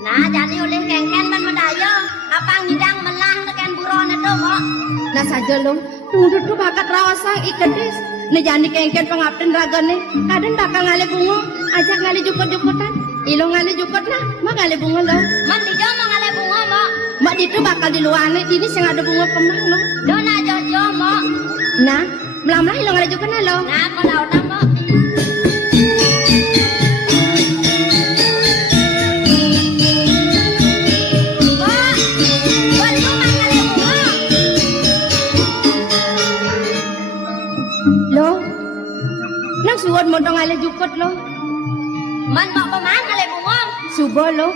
Nah, jadi oleh kengken man medayo, apang ngidang melang tekan buron itu kok. Nah saja lo, tunggu tuh bakat rawasa iketis. Nih jani kengken pengabden ragane, kadang bakal ngali bungo, ajak ngali jukut-jukutan. Ilo ngali jukut nah, mak ngali bungo lo. Man dijo mau ngale bunga mo. Mak itu bakal di luane, ini sing ada bungo kemang lo. Dona jojo mo. Nah, melam-melam ilo ngali jukut nah lo. Nah, mau tahu mo. Suwon mo dong ale jukot lo. Man mo paman ngale bungom. Subo lo.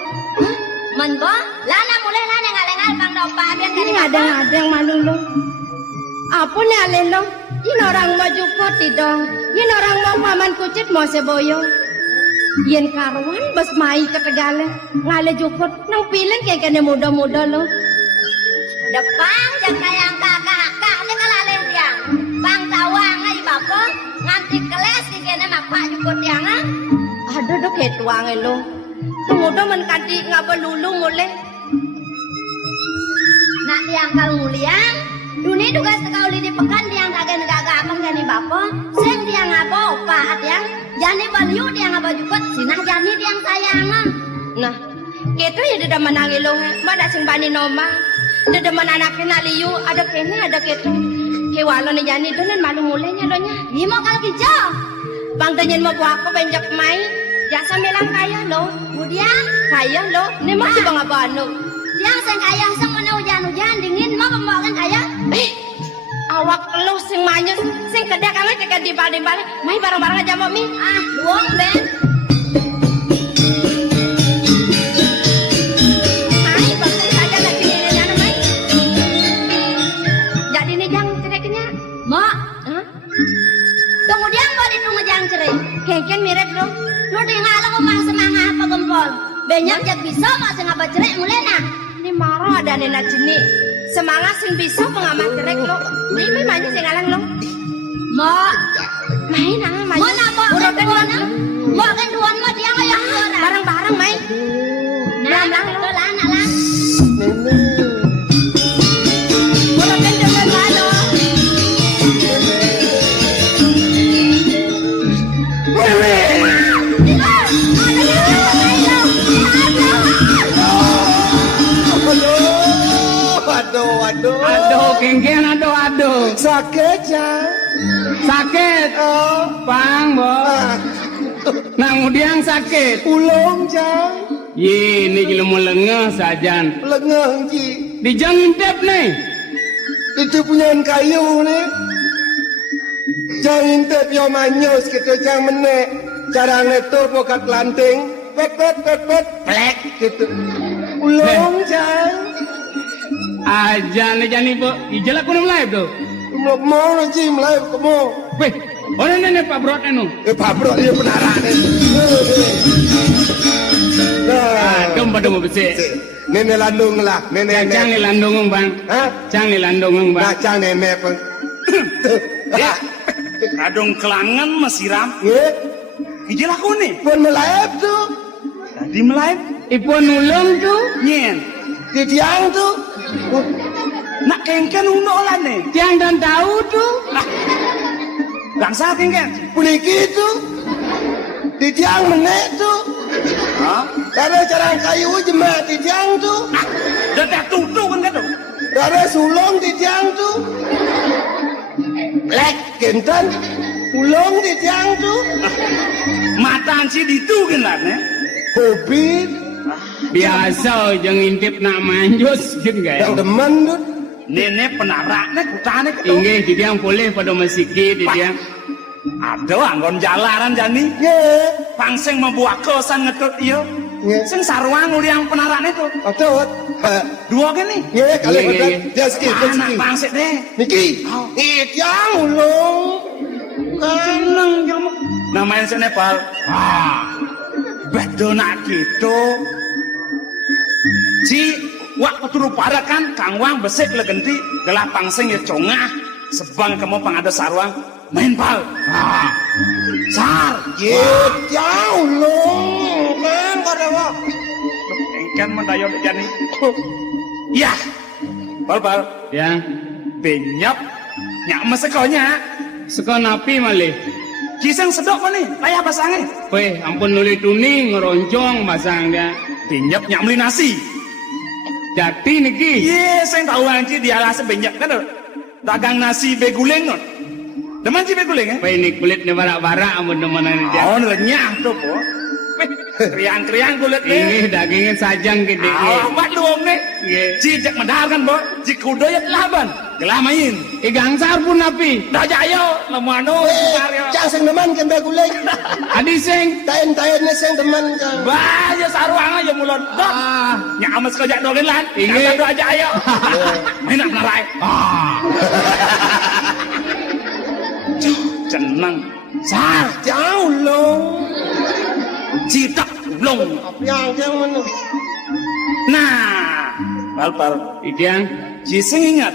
Man bo, lana mulai lana ngalengal pang daw pabian Ini ada yang malu lo. Apa nih ale lo? Ini orang mau jukot itu. Ini orang mau paman kucit mau seboyo. Yen karuan bas mai ke Tegale. Ngale jukot nang pilih kayak kene muda-muda lo. Depan jaga yang kakak ni kalale tiang. Bang tawang ngai bapa nganti keles di kene mapa jukut tiang ah. Ada dok hetuang lo. Tunggu men kadi ngapa lulu mulai. Nak tiang kalau muliang. Dunia tugas sekali di pekan tiang kagak negara abang jani bapa. Sing tiang apa opa tiang. Jani baliu tiang apa jukut sinah jani tiang sayang ah. Nah, gitu ya dia menangi lo. Mbak sing bani noma. Dia menanaknya liu ada kene ada gitu. Hewalo ni jani donen malu mulainya lo nya. Ni mau kal kijo. Bang tanyen mau buat apa benjak mai. Jasa melang kaya lo. Kemudian kaya lo. Ni mau si bang abano. Tiang sing kaya sing mana hujan-hujan dingin mau pembawakan kaya. Awak lo sing manyus sing kedek kangen cekak di balik-balik. Mai barang-barang aja mau mi. Ah, buang ben. Kengken mirip lo. Lu tinggal lo mang semangat apa gempol. Banyak jak bisa mak sing apa cerek mulai nah. Ini marah ada nenek jenik. Semangat sing bisa pengamat cerek lo. Ini maju sing alang lo. Mak, main ah maju. Mau napa? Urutan mana? Mau kan duan mah dia kayak bareng-bareng main. Nah, lang lo lah nak lang. Urutan jangan mana. Aduh, kengken, aduh. Sakit ya? Sakit. Oh, Pang, bo. Nang udiang sakit. ulung ya? Ye, ini kilo mau lengah sajan. Lengah ji. Dijangintep nih. Itu punya kayu nih. Jangan tep yo manyos gitu jangan menek. Cara ngetur pokat lanting. Pet. Plek gitu. Ulung ya? Aja nih jani bo. Ijal aku nang live tuh. Mau nanti mulai kamu. Weh, orang nenek Pak Brot anu. Pak Bro dia penarak nih. Aduh, pada mau besek. Nenek landung lah, nenek. Cang ni landung bang. Hah? Cang ni landung bang. Cang nenek pun. Ya, kadung kelangan mesiram. Nggih, Ijil aku nih. pun melaep tuh. Tadi melayu. Ipon nulung tuh. Nyen. Di tiang tuh. Nak kengken uno lah nih. Tiang dan tahu tuh. Bangsa kengken. Puniki tuh. Di tiang menek tuh. Hah? Ada cara kayu jemaat di tiang tuh. Dan tak tutup kan gitu. Ada sulung di tiang tuh. Lek kenten. Ulung di tiang tuh. Mataan si ditu kan lah nih. Hobi. Biasa jangan intip nak manjus gitu Yang gak. demen tuh. Nenek penarak nih kutane ketemu. Inge jadi yang boleh pada masiki di dia. Ada anggon jalaran jani. Nggih. Pangseng membuat kosan ngetut iyo. Nggih. Sing sarwang uli yang penarak nih tuh. Atut. Dua kan nih. Nggih, kali Nggih, betul. nggih. Dia sikit, dia Anak sikit. pangsek deh. Niki. Tiang ulung. Seneng kamu. Namanya si Nepal. Bedo nak gitu. Si wak peturu para kan kang wang besek legenti gelap pangseng ya congah sebang kamu pangada sarwang main pal. Sar. Tiang ulung. Kan kada wak. ikan mendayo jani. Ya. Bal. Ya. Benyap nyak mesekonya. Seko napi malih. Kisang sedok mana nih? Layah basangnya. Weh, ampun nuli tuning ngeroncong basang dia. Benyap nyak beli nasi. Jati niki. Iya, saya tahu anji dia lah sebenyap kan. Dagang nasi beguling non. Deman sih beguling ya? Weh, ini kulitnya barak-barak ampun demenan dia. Oh, renyah tuh po. Kriang-kriang kulitnya. Ini dagingnya sajang gede. Amat lu om nih. Cicak medal kan bo. Cikudo ya laban. Gelah main. Gangsar pun napi. Dah jayo. Lemano. Cang sing deman kan beguling. Adi sing. Tayen-tayennya sing deman cang. Bahaya sarwang aja mulon. Dot. Nyamas kejak dogen lan. Inge. Dah jayo. Enak narai. Cenang. Sar. Jauh long. Citak long. Yang cang mana? Nah. Pal. Ikian. Cising ingat.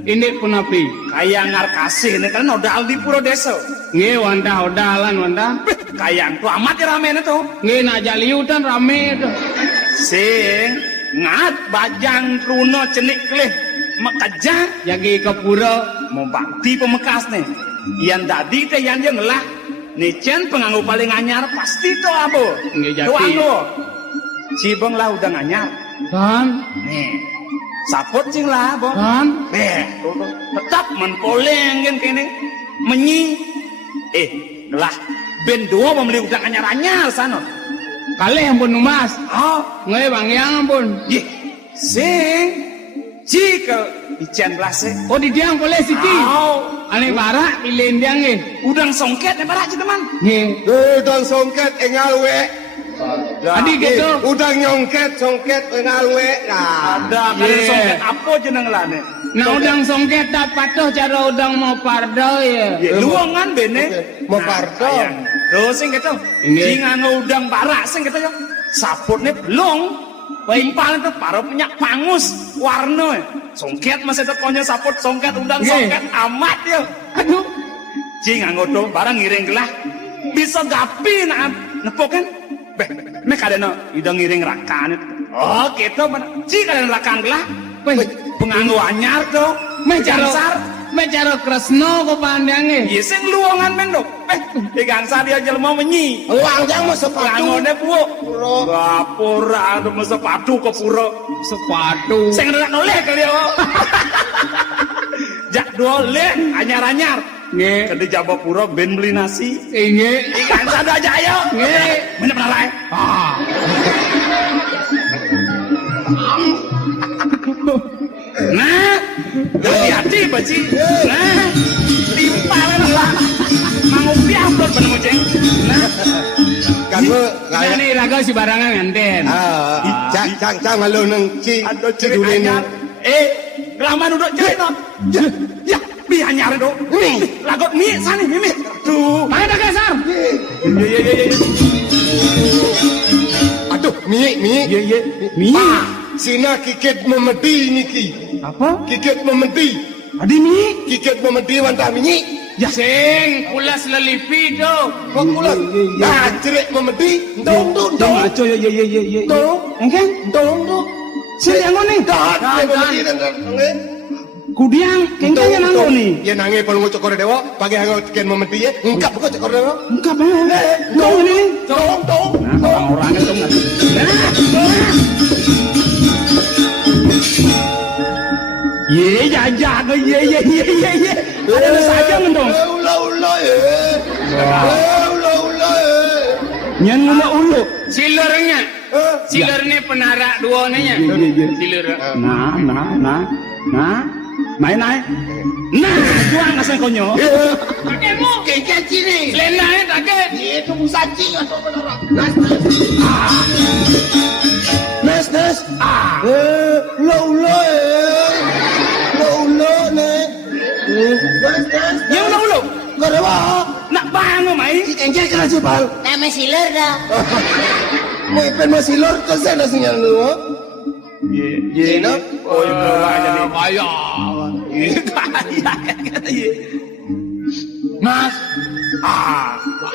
Ini pun napi. Kayak ngarkasih ini kan nodal di puro desa. Nge wanda odalan wanda. Kayak tuh amat ya rame itu. Nge nak jaliutan rame itu. Sing ngat bajang runo cenik kelih mekajang Jagi ke pura. mau bakti pemekas nih. Yang tadi teh yang dia ngelah. Nicen penganggu paling anyar pasti tuh abo. Nggih, jati. Tuh abo. Cibeng lah udah anyar. Dan. Nih. Sapot cing lah abo. Dan. Tuh. Tetap menpoleng kan kene. Menyi. Lah. Ben dua membeli udang anyar-anyar sana. Kali ampun numas. Oh. Nge bang yang ampun. Ye. Sing. Jika icen blase. Oh di diang boleh siki. Oh. Ane barak pilih diang nge. Udang songket ya barak teman. Nge. Udang songket engal we. Adi gitu. Udang nyongket songket engal we. Nah. Ada kan Ye. songket apa jeneng lane? Nah udang songket tak patuh cara udang mau pardo ya. Ya luangan bene. Mau pardo. Terus sing gitu. Nggih. Sing anu udang barak sing gitu yo. Saputne belum. Timpal itu para punya pangus warna. Songket masih tekonya saput songket udang Nggih. songket amat yo. Aduh. Cing ngono barang ngiring gelah. Bisa gapi nak nepokan. Beh, mek kadeno idang ngiring rakan. Oh, gitu mana? Cing kadeno rakan gelah. Weh, Penganggo anyar tuh. Gangsar. Mencaro Kresno kok pandange. Iya sing luangan men dok. Di gangsar dia jelema menyi. Uang jang mau sepatu. Pengangone buuk. Puro. Gapura ada mau sepatu ke pura. Sepatu. Sing ndak noleh kali ya. Jak doleh anyar-anyar. Nge. Kedi jaba pura ben beli nasi. Inge. Di gangsar ada aja ayo. Nge. Mana pernah lain? Nah, hati-hati baci. Nah, timpalan lah. Mangu piamplot bener mojeng. Nah, Kamu Nah nih raga si barangan nganten. cang halo neng ci ada ci cerit dulin. anyar. Kelamaan udah cerit no. Ya, bi anyar do. Lagot mi sani mimi. Tuh. Mana dah kasar? Iya. Aduh, mi. Iya. Mi. Sina kikit memedi niki. Apa? Kikit memedi. Adi mi. Kikit memedi wanda minyi. Ya sing pulas lelipi do. Kok kula. Ah, cerik memedi. Dong. Aco ya. Dong. Engke? Dong. Si yang ngene. Dan memedi dan Kudiang kengkanya nanggo nih. Ya nange pol ngocok kore dewa, pagi hango kiken memedi ya. Engkap kok cok kore dewa. Engkap banget. Dong ini. Dong. Nah, orangnya tuh nggak. Ye, jaga, ye. Ada saja mendong. Ulah ya. Ulah ya. Nyan ulu. Silurnya. Silur ni penarak dua nya. Silur. Nah. Main naik. Nah, juang ngasih konyo. Kakekmu. Keket sini. Lenai kakek. Itu musacing atau beneran. Nes. Ulah nih. Nes. Yang ulu. Kore dewa. Nak bangun mai. Engke kena jebal. Nama siler dah. Mau ipen masih lor ke sana sinyal lu. Ye. no? Oh, yang bawa jadi. Kaya. Kaya. Mas.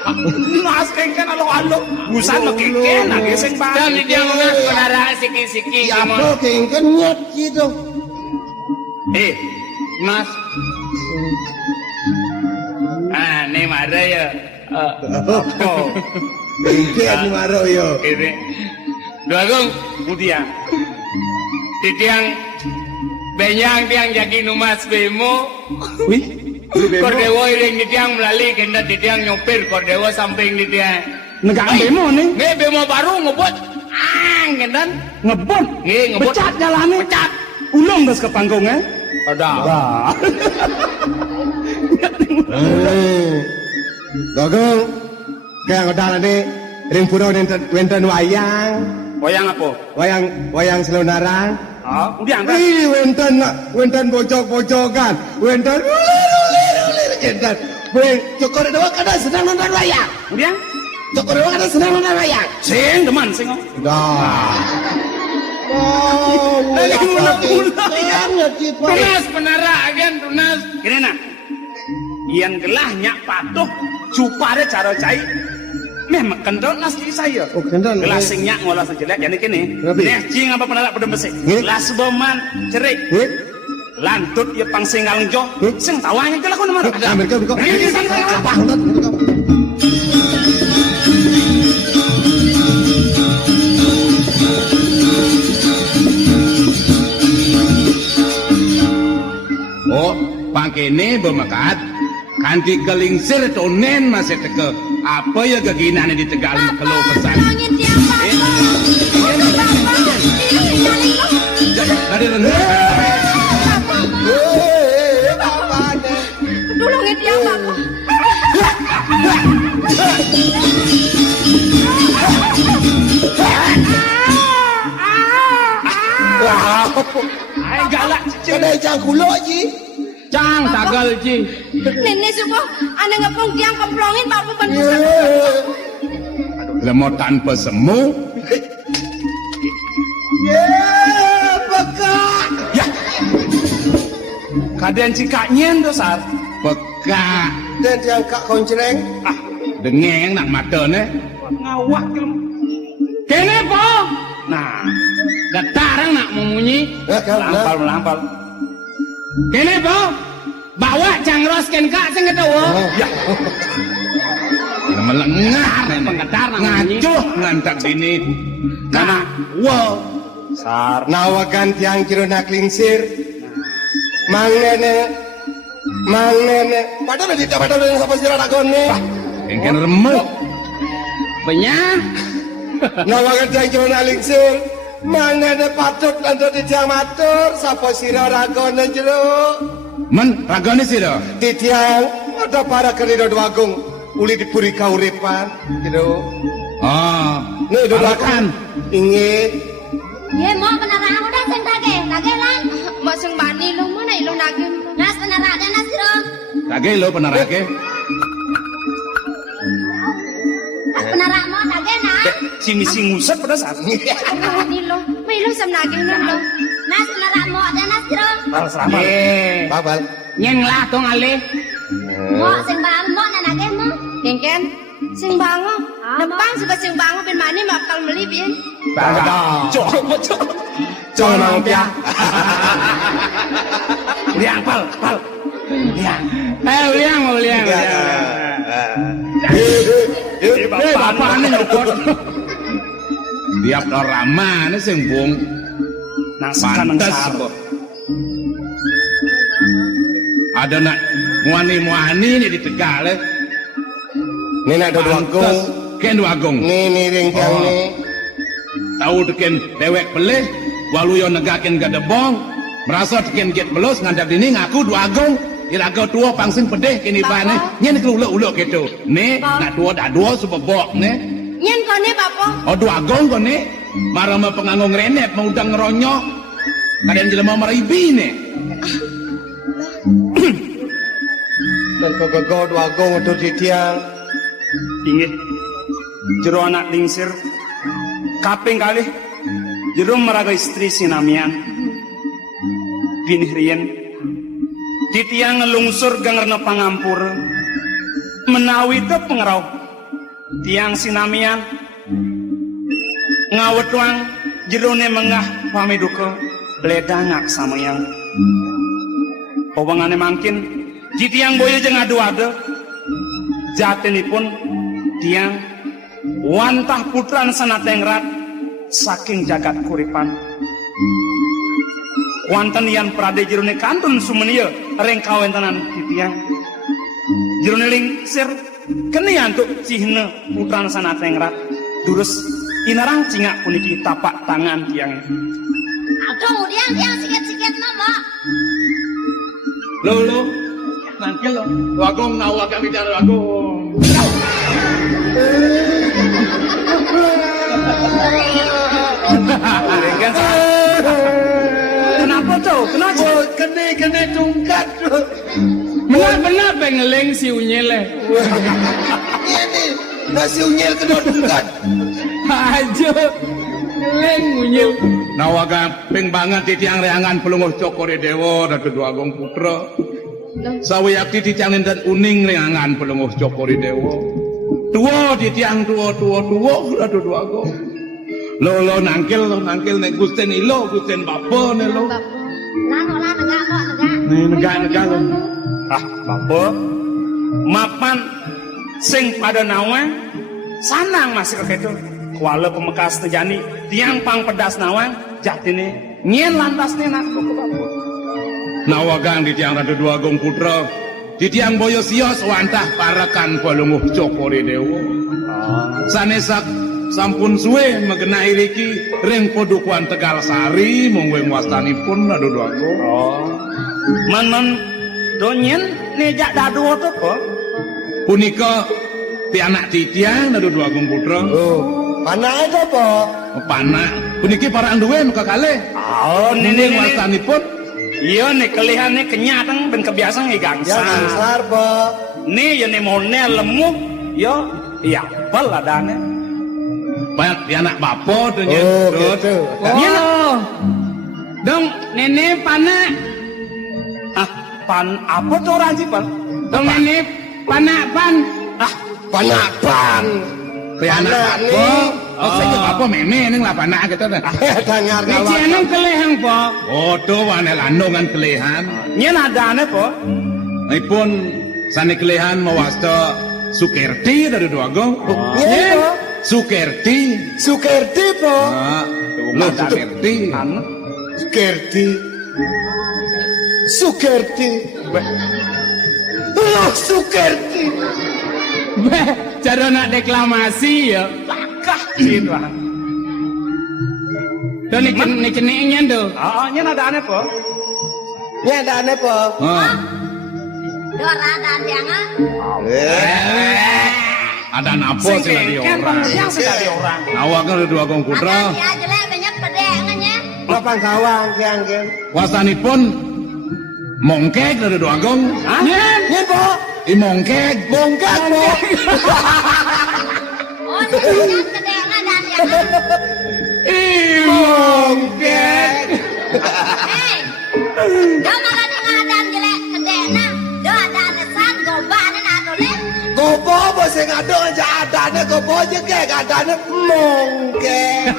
Nas kengken alo-alo. Busan kengken lagi sing Dan bali. dia ngas penara siki-siki. Ya apa kengken nyet gitu. Mas. Ah, ini marah ya. Oh. Kengken maro yo. Ini. Dua gong. Kemudian Titiang benyang tiang jaki numas bemo. wih, Kordewo iring titiang melalui kena titiang nyopir kordewo samping titiang. negang bemo nih. Nge bemo baru ngebut. Kendan. Ngebon. Nge ngebut. Pecat jalannya. Pecat. Ulung gas ke panggungnya. Ada. Wah. Gogong. Kayak ngodal nih. Ring pura wenten wayang. Wayang apa? Wayang selonarang. Oh, kemudian kan. Ih, wenten bojok-bojokan. Wenten ulir. Wenten. Weng, Joko Dewa kada sedang nonton wayang. Kemudian. Joko Dewa kada sedang nonton wayang. Sing deman sing. Dah. Oh, Tunas penara agen tunas. Kene nak. Iyan gelah nyak patuh supaya cara cai. Meh kendon nas di saya. Oh, kendon. Gelas sing nyak ngolah sejelek yani kene. Rabi. Neh cing apa penalak pedem besi. Nggih. Gelas boman cerik. Lantut ya pang sing ngalengjo. Sing tawanya gelah kono mar. Amerika. Apa? Oh, pangkene bemakat kanti kelingsir tonen masih teke apa ya keginane di Tegal kalau pesan Tolongin tiang bapak. Untuk bapak. Ini nyali kok. tadi rendah Tulungin tiang bapak. Ai galak Kedai cangkulo ji. Cang tagal ji. Nenek suko, ane ngepung tiang kemplongin bapak bantu. lemot tanpa semu Peka. ya. Kadean cikaknyen to sar. peka Dan yang kak koncreng. Ah, dengeng nak matane ngawak kelem. Kene po. Nah, Getarang nak memunyi. melampal. Kene po. Bawa cangros ken kak sing ketawa. Ya, melengah Penggetar nak memunyi. ngacuh ngantak dini Nana. wow Sar. Nawakan tiang kiro nak lingsir. Mang nene. Padahal di tempat yang sampai sirah ragon nih. engken remuk Benya. Nawakan tiang kiro nak lingsir. Mang nene patut lantar di tiang matur. Sampai sirah ragon nih jeruk. men ragone sira Di tiang ada para keliru agung. Uli dipuri kauripan. Jeruk. oh Nih udah alakan Ingat. Ye mau penara udah sing dage lan. Mak sing bani lu mana ilu nagih. Nas penara ada nas siro. kage lo penarake Penara mau dage na. Si misi ngusat pada saat ini. Ni lu, mai lu sam nagih lu lu. Nas penara mau ada nas siro. Bal seramal. Babal. Nyeng lah tong ale. Mau sing bang mau na dage mau. Kengken, sing bango. Nepang suka sing bango ben mani makal meli bien. Coba. Jangan mampia. Liang pal. Liang. Uliang. Bapak ini nyokot. tiap rama ini sing bung Nang sekarang pantes sar. ada nak muani ini di Tegal Ini nak dua agung. ken agung Nih ring tiang Oh. nih. tahu teken dewek pelih walu yo negaken gak debong merasa teken get belos ngandak dini ngaku dua agung iraga tua pangsing pedih kini bane nyen uluk gitu ne nak tua dak dua subebok ne Nyen kone bapak. oh dua agung kone marah ma penganggung renep mau udang ngeronyok kalian jelema maribi ne Dan kau dua agung untuk di tiang. Ingat. Jero anak lingsir. Kaping kali. Jero meraga istri sinamian. Binih rien. Titiang ngelungsur gangerna pangampur. Menawi itu pengerau. tiang sinamian ngawet wang jerone mengah pamiduka ledangak sama yang pawangane mangkin di tiang boyo jeung adu-adu jatinipun tiang wantah putran sanatengrat saking jagat kuripan wonten yan prade jerone kantun sumenieu reng kawentanan di tiang jerone lingsir kene antuk cihna putran sanatengrat durus inarang cingak puniki tapak tangan tiang Aduh, tiang sikit-sikit mama. Lo nangkel lo wagong nawa kami bicara wagong kenapa tuh kenapa Oh, kena tungkat. Benar-benar pengeleng si unyele. Ini nasi unyil kena tungkat. Aja. Ngeleng unyel. nawaga ping banget di tiang reangan pelunguh cokore dewa dan kedua agong putra sawiyakti di tiang dan uning reangan pelunguh cokore dewa tua di tiang tua dan kedua agong lo nangkil nek gusten ilo gusten bapa ne lo Lano negak kok negak. negak lo bapa mapan sing pada nawang sanang masih keketu kuala pemekas tejani tiang pang pedas nawang jatine nyen lantasne nak ke bapa nawagang di tiang rada dua agong putra di tiang boyo sios wantah parakan pelunguh cokore dewa sanesak sampun suwe mengenai riki ring podukuan Tegal Sari mungweng wastanipun rada dua agong man donyen nejak dadu to kok punika ti anak titiang rada dua agong putra Oh, mana itu apa? panak puniki para anduwe muka kalih ini mungweng wastanipun iya nih kelihane kenyatang ben kebiasaan Ya gangsa gangsar, po. nih ya nih mone lemu yo iya bal adane banyak di anak bapo tuh nyen. Oh, gitu. Oh. Dong nenek panak. ah pan apa tuh orang sih pan Dong nenek panak pan. Panapan. Ti anak Panak bapo nih. oh saya bapo meme ning lah panak kita dah Dengar Di kawan. cianang kelehang po. oh tuh wane landongan kelehan nyen adane po ipun sane kelehan mawasta Sukerti dari dua agong Iya, po. Sukerti Sukerti, po. lo Sukerti anu Sukerti. Sukerti. Oh, Sukerti. Beh, cara nak deklamasi ya. lakah gitu ah Tuh nih tuh. nyen adane po Ya, ada aneh, po. Dora dan tiang ah. ada napo sing sih dari kan orang yang sudah di orang awakan dari dua agong Ada putra dia jelek banyak pedengannya. Lapang kawang, kian. wasanipun mongkek dari dua agong Nyen. Iya, po. mongkek Bongkak, po. Oh, dia pedengan dan tiang ah. mongkek Hei, dah malah di ngadan jelek kedena. Dah ada nesan gobanan atau le. Gopo, po. Sing ada aja adane. Gopo aja, kek. Adane mongkek.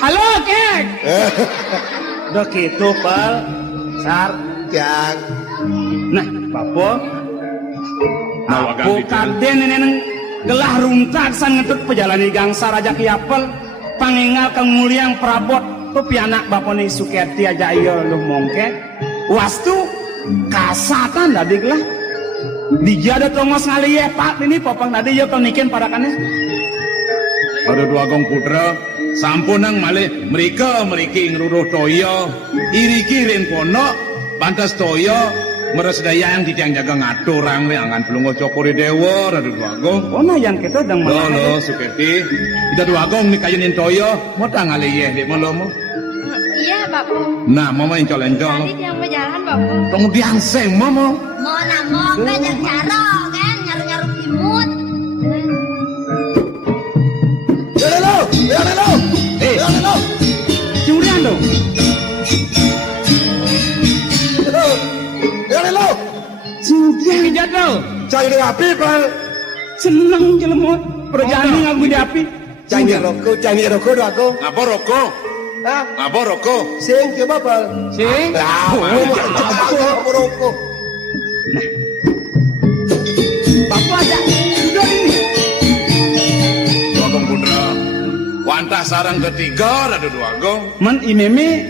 Halo kek. udah gitu pal sar Yang. nah bapo nawagan di tiang kaden neneng gelah runtak san ngetut pejalani gangsa raja kiapel pangingal kemuliang prabot tuh pianak bapone Sukerti aja iya lu mongke wastu kasatan dadik lah dijada tongos ngali ya pak ini popang tadi ya penikin parakannya ada dua agong putra sampunang malih mereka ngruruh toyo iriki ring kono pantas toyo meresdaya yang ditiang jaga ngatur orang angan pelungo cokori dewa ada dua agong oh nah yang kita dang lo mana Sukerti kita dua agong nih kayunin toyo mau tangali ye di malomo Iya, Bapak. nah mama yang coleng-coleng Tadi tiang berjalan, Bapak. tunggu diangseng mama Mau namo bejak caro kan nyaru-nyaru imut. Ya, lo. Ya, lo. curian dong Ya, lo. Kejat tuh. Cari api, pal. seneng jelema perjalanan ngaku di api. Canggih rokok do aku. Ngapa rokok? Hah? Ngapa rokok? Sing coba bal. Sing. Apa rokok? Bapak ada sudah ini. Dua Agong Putra. Wantah sarang ketiga ada dua Agong. Man imeme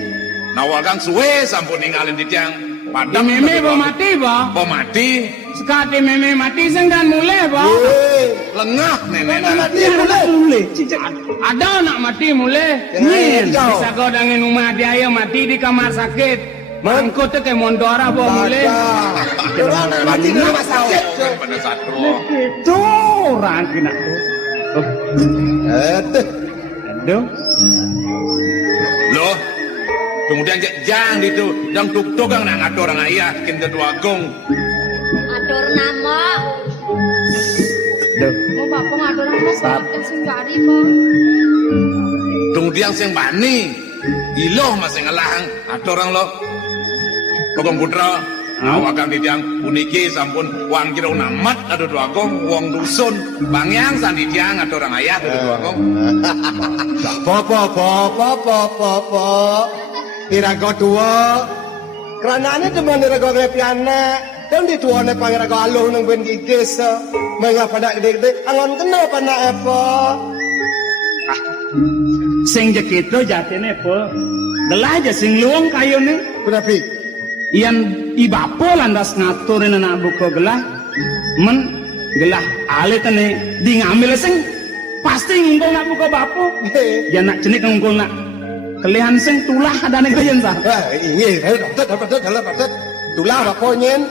Nawagang suwe sampun ninggalin di tiang. Padam Meme bo mati ba? Bo mati. Sekali meme mati sing dan mulai ba? Lengah nenek. Mati boleh. boleh cicak. Ada anak mati mulai. Nin. Bisa kau dangin rumah dia mati di kamar sakit. Mangkut tu ke Mondora bo mulai. Orang mati di rumah sakit. Pada satu. Itu orang kena tuh. Aduh. Loh. Kemudian jang itu, yang tukang nak ngatur orang ayah, kita dua Agong. Atur nama. Aduh. Mau bapak ngatur apa saatkan singgari kok. Kemudian sing bani, iloh masih ngelahang, atur orang lo. Agong Putra, awakan di tiang puniki sampun wang kira unamat ada dua Agong, wong dusun, bangyang sandi tiang atur orang ayah ada dua Agong. Popo. Irago tua. Kerananya teman irago repiana. Dan di tuane pangirago aluh nang ben gigis. Mengapa nak gede-gede? Angon kena apa nak apa? Sing jakito jatene po. Gelah aja sing luang kayo nih. Kenapa? Iyan ibapo landas ngaturin anak buko gelah. Men gelah ale tane di ngambil sing pasti ngungkul nak buko bapo. Ya nak jenik ngungkul nak kelihan sing tulah ada negerian sah. Ini dapat. Tulah apa nyen?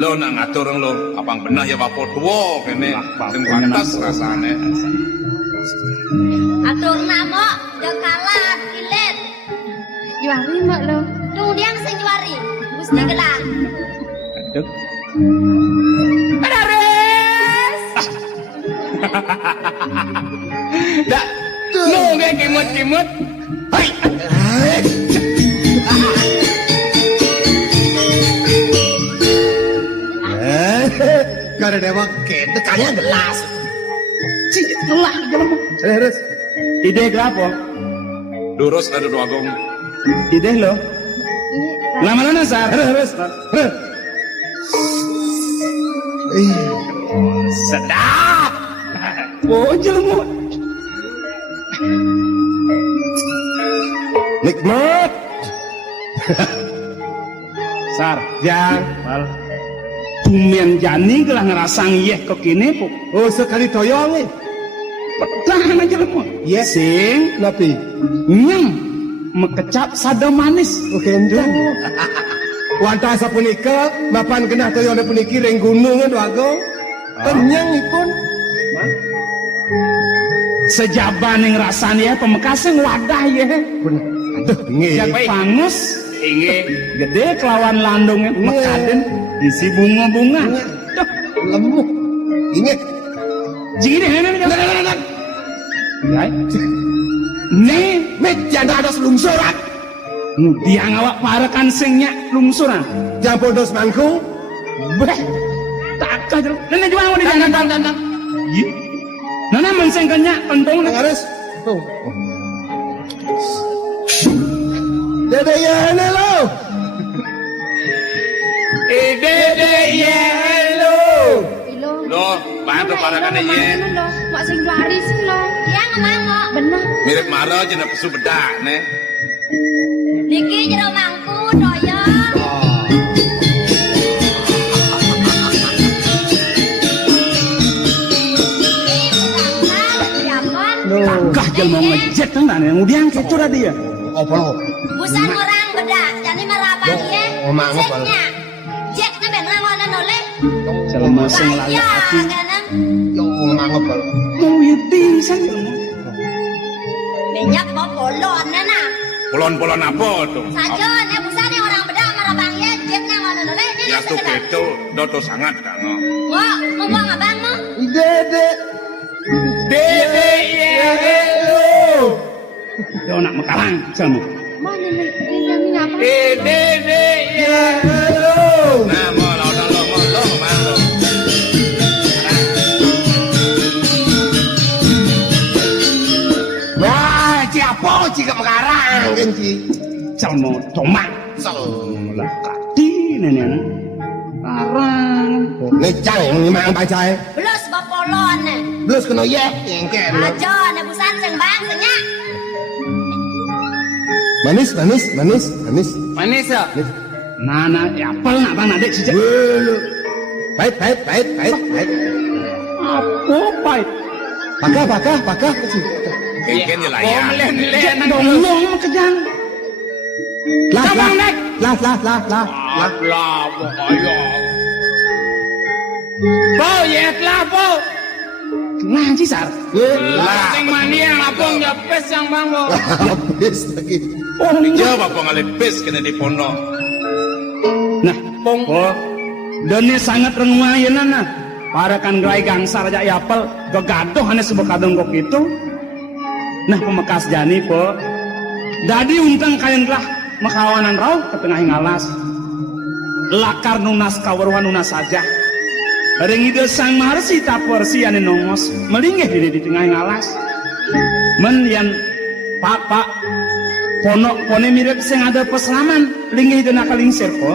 Lo nak ngatur orang lo, apang benar ya bapak tua kene, sing pantas rasane. Atur nama. Dekalat kilet. Juari mak lo. Kemudian sing juari. Gusti gelang. Aduh. Dak. No ke kimut-kimut. Kada dewa kete kaya gelas. Telah jelema. Terus. Ide apa? Durus ada dua Agong. Ide lo. Lama nana sar. Sedap. Oh jelema. Nikmat. Sar, jang, mal. Tumian jani gelah ngerasang yeh kok kini po. Oh sekali toyong ni. Tahan aja lemot. Yes. Sing, Napi. nyam, mekecap sada manis. Oke ento. Wanta sapunika mapan kena toyong na puniki ring gunung do Agong. Kenyang ipun. Sejaban yang rasanya pemekasan wadah ya. Aduh, nge. Siapa pangus, inge gede kelawan landungnya mekaden isi bunga-bunga. Duh, Lemuk. Ingat. jini ini jangan. Nih, Met jangan ada selungsuran. dia ngawak parakan singnya lungsuran. Jangan bodos mangku. Beh, tak aja. Nana juga mau di jangan tantang. Nana mensengkannya pentong. Ngares. Tuh. Dede ya ne lo. Dede ya lo. Ilo. Lo, bantu parakan ye. Lo, mak sing juari sih lo. Dia ngemangok. Benar. Mirip maro aja pesu bedak nih. Niki jero mangku doyo. Kah jelma ngejet kan nana udiang kecu dia. Apa lo? Busan orang bedak, jadi marabang ye. Oh, mangok, Bang. Seknya. Jek na ben ngangonan oleh. Jelma sing layak Kaya hati. ganang. Yo mangop lo. Mau yudi san. Minyak mau polon nana. Polon-polon apa tuh? Saja ne busan orang bedak marabang ye. Jek na ngangonan oleh. Ini Ya nasi tuh gedak. keto, doto sangat kan. Wah, ngomong abang mo. Dede. Dede ya lo. Yo nak mekalang jelma. Mana nih? Ini apa? Dede ya lo. Nah, mau lo mau lo. karang. Kenci. Celmo tomat. Lah kati nenek. Karang. Nih cang mang bacai. Belos bapolon ne. Blus kena yek engken. Aja ne busan sing bang senya. Manis. Manis ya? Nana apel nak bang adik sejak. Bulu. Pahit. Apa pahit? Pakah. Kengken je lah ya. Melen-melen. Dongong kejang. Cabang nek. Lah. Lah, pokoknya. Po, yet lah, po. Nah, Cisar. Lah, sing mani yang lapong nyepes yang bang, po. Habis lagi. Oh, lingga. Coba po ngalepis kena di pondok. Nah, pong. Oh, dene sangat renguayenan nah. Para kan gerai gangsa raja yapel gegaduh hanya sebuah kadang kok itu. Nah, pemekas jani po. Dadi untang kain lah makawanan rau ke tengah ngalas. Lakar nunas kawaruhan nunas saja. Ring ide sang marsi taporsi ane nongos melinggih di tengah ngalas. Men yan pak ponok pone mirip sing ada peselaman linggih ide nakalingsir po.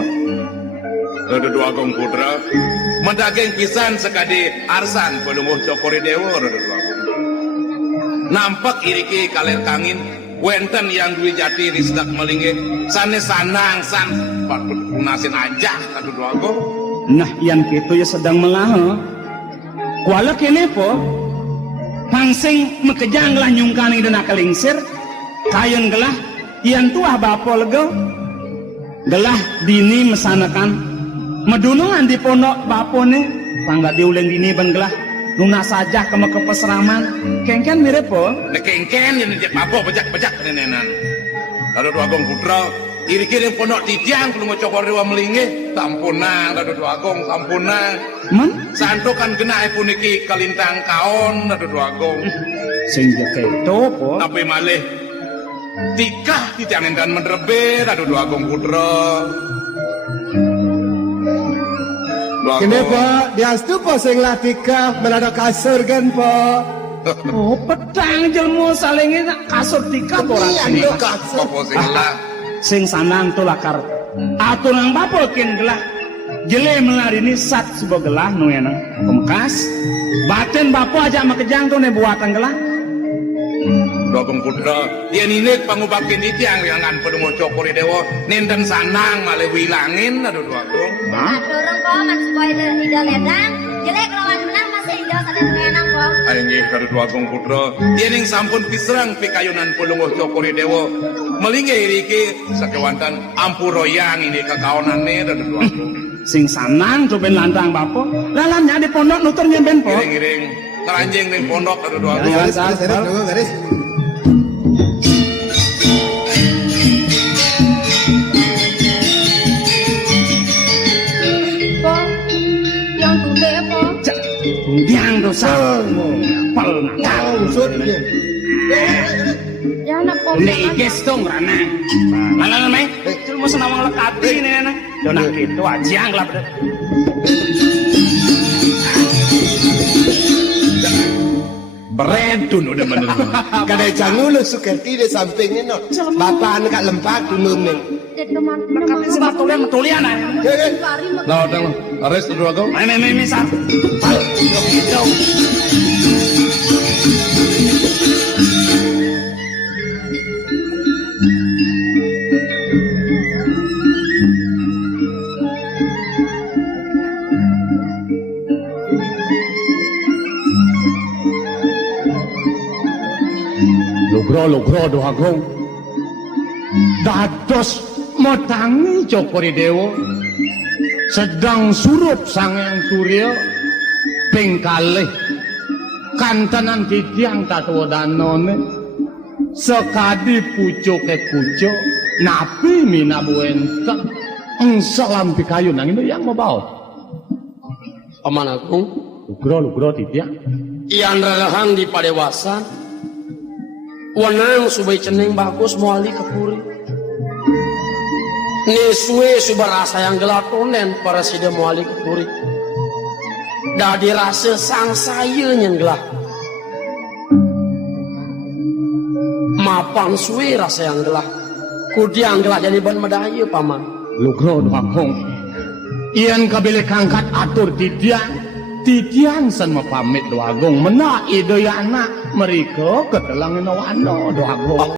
Rada dua gong putra. Mendaging pisan sekadi arsan pelumuh cokori dewa rada dua gong. Nampak iriki kaler kangin. Wenten yang duwe jati risdak melinggih. Sane sanang san. Patut punasin aja rada dua gong. Nah, yang gitu ya sedang mengahe. Kuala kene po, pangsing mekejang gelah nyungkan ide nakalingsir, kayen gelah, yang tuah bapo lego, gelah dini mesanakan, medunungan di pondok bapo ne, pangga diulang dini ben gelah, nuna saja kema kepeseraman, kengken mirip po. Nekengken yang dijak apa bejak nenenan. Rada dua gong putra. Iri-kiri pondok tidiang kalau mau cokor dewa melingih tampunang rada dua gong tampunang Man, santo kan kena puniki kalintang kaon rada dua gong sing jaketo po. tapi malih tikah tidiangin dan menerbe rada dua gong putra dua Kene gong po, diastu po sing latika menada kasur kan po. Oh, petang jelmu salingnya kasur tika po rasanya. Iya, kasur. popo sing lah Sing sanang tu lakar atur nang bapol ken gelah jele melari ni sat sebuah gelah nu enang pemekas baten bapo aja makejang tu ne buatan gelah dua gong putra dia ninik pangubakin tidiang yang kan penuh cokori dewa ninten sanang malih wilangin rada dua gong Dorong po man supaya ida ledang. Jelek lawan menang masih ida sadar menang po. Ayo rada dua gong putra dia ning sampun piserang pikayunan pelunguh cokori dewa melinggih iriki sakewantan ampuroyang ini kekaonane rada dua gong sing sanang tu ben lantang bapo lalannya di pondok nutur nyemben po iring-iring keranjing ning pondok rada dua gong Garis. Po, yang tule po. diang dosa apel nakal Usut dia. Ya na po. Ini iges dong, Rana. lalan mai cuma senawang lekati ni nana dona gitu aja lah beredun udah bener Kadai cangulu sukerti di sampingnya no. Bapak anak lempak dunum nih. Dek teman lekati sebatulian metulian nah udah lo ares dua gong mai misal gitu Lugro doa gong. Dados motangi cokori dewa. Sedang surup sangang surya pengkalih kantanan tidiang tatwa danone sekadi pucuke kucuk napi minabu enten salam pikayu nang ini yang mau bawa Paman Agung, lugro tidiang ian rarahan di padewasan, wanang subay ceneng bagus muali kepuri. Niswe subarasa yang gelatonen para sida muali kepuri. Dadi rasa sang saya nyen gelah. Apang suwi rasa yang gelah. Kudiang gelah jadi ban medaya paman. Lugro doagong. Ian kabile kangkat atur tidian san mapamit doagong mena ide anak mereka ketelangin wano doagong.